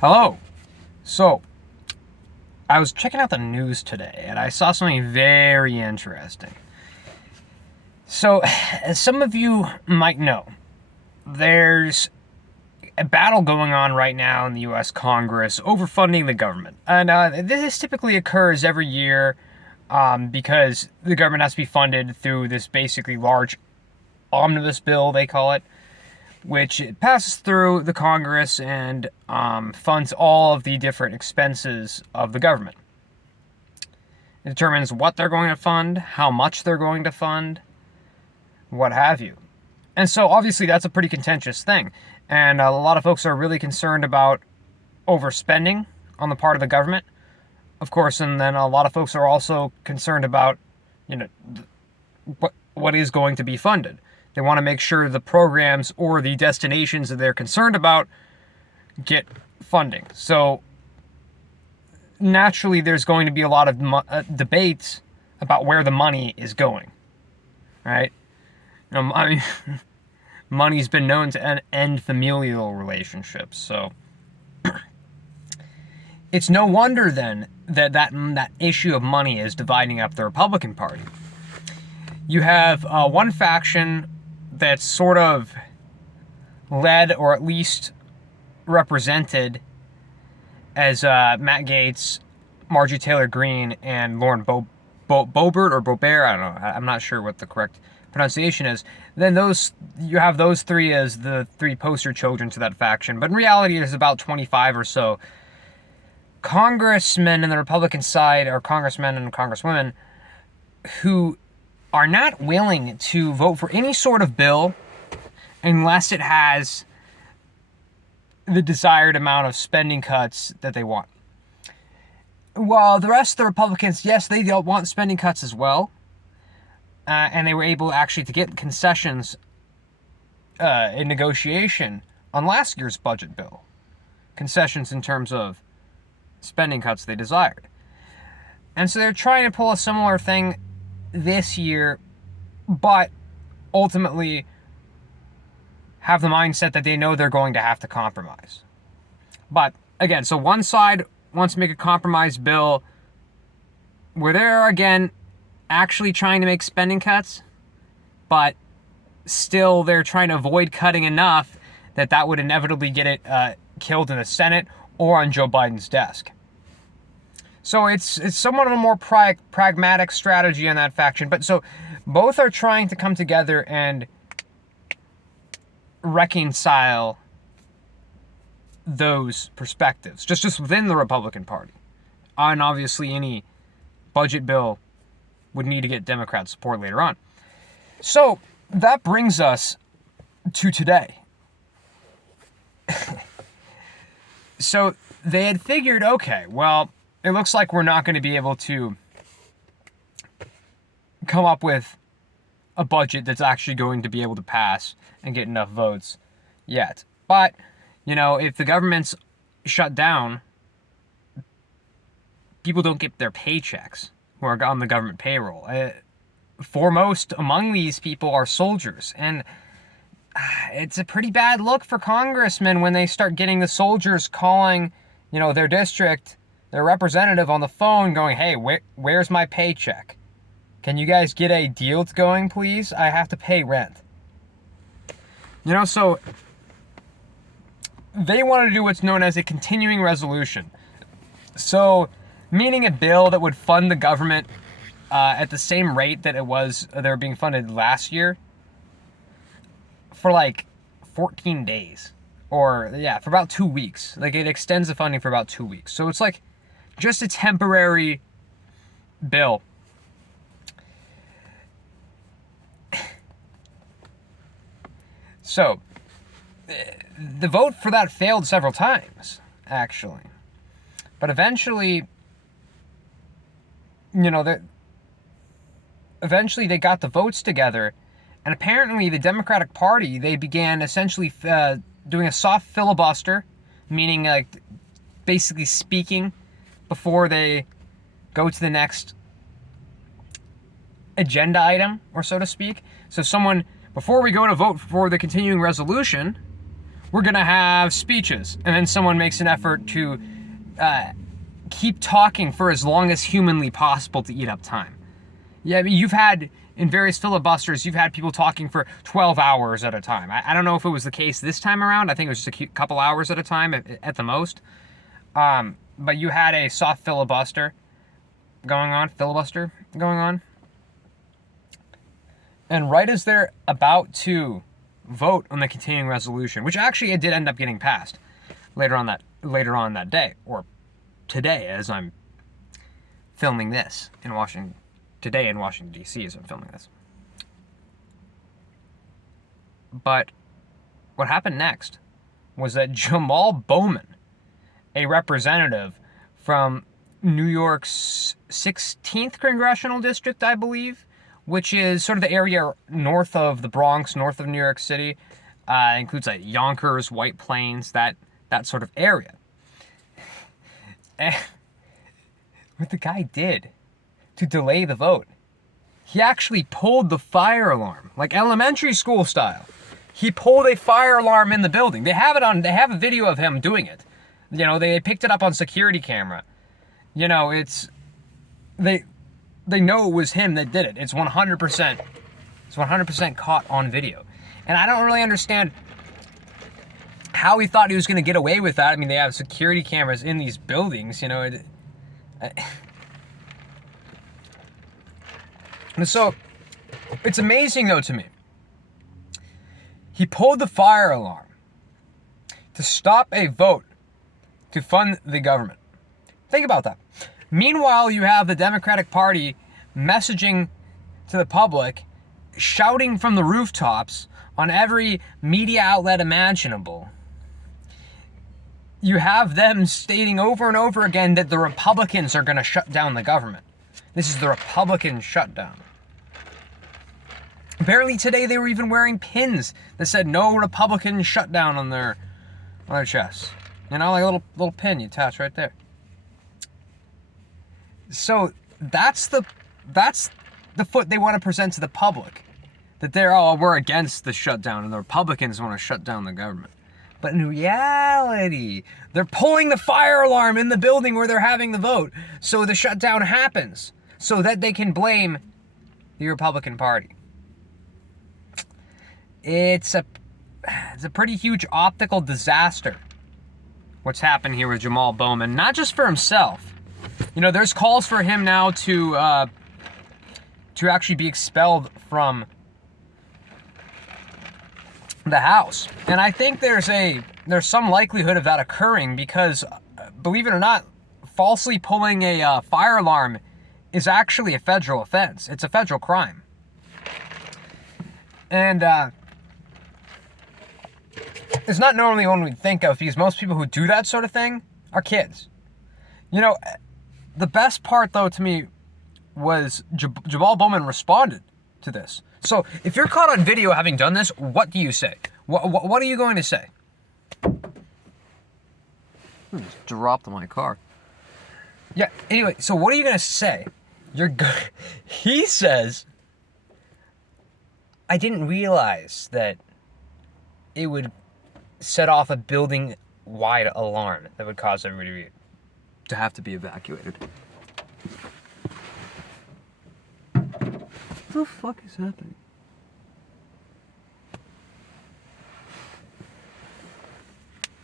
Hello. So, I was checking out the news today and I saw something very interesting. So, as some of you might know, there's a battle going on right now in the U.S. Congress over funding the government. And this typically occurs every year because the government has to be funded through this basically large omnibus bill, they call it, which passes through the Congress and funds all of the different expenses of the government. It determines what they're going to fund, how much they're going to fund, what have you. And so obviously that's a pretty contentious thing. And a lot of folks are really concerned about overspending on the part of the government, of course, and then a lot of folks are also concerned about, what is going to be funded. They want to make sure the programs or the destinations that they're concerned about get funding. So naturally, there's going to be a lot of debates about where the money is going, right? Money's been known to end familial relationships, so it's no wonder then that issue of money is dividing up the Republican Party. You have one faction that's sort of led, or at least represented, as Matt Gaetz, Marjorie Taylor Greene, and Lauren Boebert or Boebert. I don't know. I'm not sure what the correct pronunciation is. Then you have those three as the three poster children to that faction. But in reality, there's about 25 or so congressmen in the Republican side, or congressmen and congresswomen, who are not willing to vote for any sort of bill unless it has the desired amount of spending cuts that they want. While the rest of the Republicans, yes, they don't want spending cuts as well, and they were able actually to get concessions in negotiation on last year's budget bill. Concessions in terms of spending cuts they desired. And so they're trying to pull a similar thing this year, but ultimately have the mindset that they know they're going to have to compromise. But again, so one side wants to make a compromise bill where they're, again, actually trying to make spending cuts, but still they're trying to avoid cutting enough that would inevitably get it killed in the Senate or on Joe Biden's desk. So it's somewhat of a more pragmatic strategy on that faction. But so both are trying to come together and reconcile those perspectives, just within the Republican Party. And obviously any budget bill would need to get Democrat support later on. So that brings us to today. So they had figured, okay, well, it looks like we're not going to be able to come up with a budget that's actually going to be able to pass and get enough votes yet. But, if the government's shut down, people don't get their paychecks who are on the government payroll. Foremost among these people are soldiers. And it's a pretty bad look for congressmen when they start getting the soldiers calling, their district, their representative on the phone going, hey, where's my paycheck? Can you guys get a deal going, please? I have to pay rent. So they wanted to do what's known as a continuing resolution. So, meaning a bill that would fund the government at the same rate that they were being funded last year for like 14 days. Or, for about 2 weeks. Like, it extends the funding for about 2 weeks. So it's like just a temporary bill. So, the vote for that failed several times, actually. But eventually, eventually they got the votes together, and apparently the Democratic Party, they began essentially doing a soft filibuster, meaning like basically speaking before they go to the next agenda item, or so to speak. So before we go to vote for the continuing resolution, we're going to have speeches. And then someone makes an effort to keep talking for as long as humanly possible to eat up time. Yeah, I mean, you've had, in various filibusters, you've had people talking for 12 hours at a time. I don't know if it was the case this time around. I think it was just a couple hours at a time at the most. But you had a soft filibuster going on. And right as they're about to vote on the continuing resolution, which actually it did end up getting passed later on that day, or today as I'm filming this in Washington, D.C. as I'm filming this. But what happened next was that Jamaal Bowman, a representative from New York's 16th congressional district, I believe, which is sort of the area north of the Bronx, north of New York City, includes like Yonkers, White Plains, that sort of area. And what the guy did to delay the vote, he actually pulled the fire alarm, like elementary school style. He pulled a fire alarm in the building. They have a video of him doing it. You know, they picked it up on security camera. You know, they know it was him that did it. It's 100% caught on video. And I don't really understand how he thought he was going to get away with that. I mean, they have security cameras in these buildings, you know. And so, it's amazing, though, to me. He pulled the fire alarm to stop a vote to fund the government. Think about that. Meanwhile, you have the Democratic Party messaging to the public, shouting from the rooftops on every media outlet imaginable. You have them stating over and over again that the Republicans are going to shut down the government. This is the Republican shutdown. Apparently today they were even wearing pins that said no Republican shutdown on their chests. You know, like a little pin you attach right there. So that's the foot they want to present to the public. That we're against the shutdown and the Republicans want to shut down the government. But in reality, they're pulling the fire alarm in the building where they're having the vote so the shutdown happens, so that they can blame the Republican Party. It's a pretty huge optical disaster what's happened here with Jamaal Bowman, not just for himself. You know, there's calls for him now to actually be expelled from the House. And I think there's some likelihood of that occurring because, believe it or not, falsely pulling a fire alarm is actually a federal offense. It's a federal crime. And it's not normally one we'd think of because most people who do that sort of thing are kids. You know, the best part, though, to me was Jamaal Bowman responded to this. So, if you're caught on video having done this, what do you say? What are you going to say? I just dropped my car. Yeah, anyway, so what are you going to say? He says, I didn't realize that it would set off a building-wide alarm that would cause everybody to have to be evacuated. What the fuck is happening?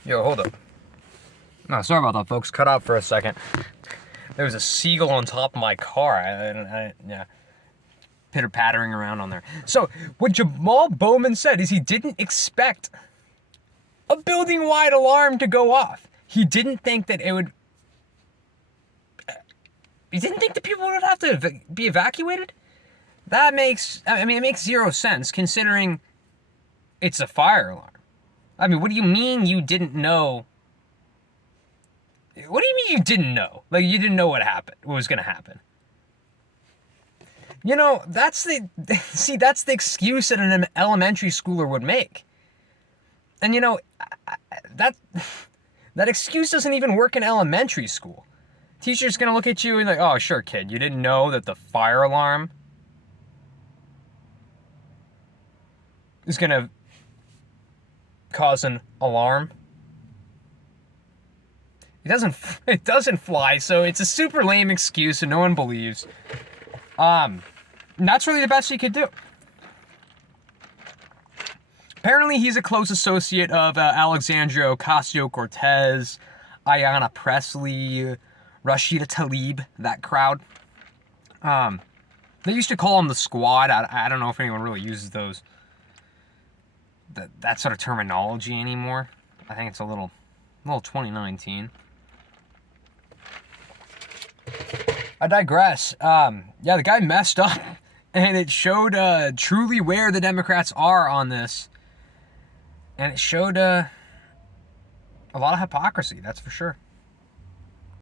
Yo, hold up. No, sorry about that, folks. Cut out for a second. There was a seagull on top of my car. Yeah, pitter-pattering around on there. So, what Jamaal Bowman said is he didn't expect a building-wide alarm to go off. He didn't think that it would... He didn't think that people would have to be evacuated? It makes zero sense, considering it's a fire alarm. I mean, what do you mean you didn't know? What do you mean you didn't know? Like, you didn't know what was going to happen. You know, that's the excuse that an elementary schooler would make. And, you know, that excuse doesn't even work in elementary school. Teacher's going to look at you and like, oh, sure, kid, you didn't know that the fire alarm is going to cause an alarm. It doesn't fly, so it's a super lame excuse and no one believes. And that's really the best he could do. Apparently, he's a close associate of Alexandria Ocasio-Cortez, Ayanna Pressley, Rashida Tlaib, that crowd. They used to call him the Squad. I don't know if anyone really uses that sort of terminology anymore. I think it's a little 2019. I digress. Yeah, the guy messed up, and it showed truly where the Democrats are on this. And it showed a lot of hypocrisy, that's for sure.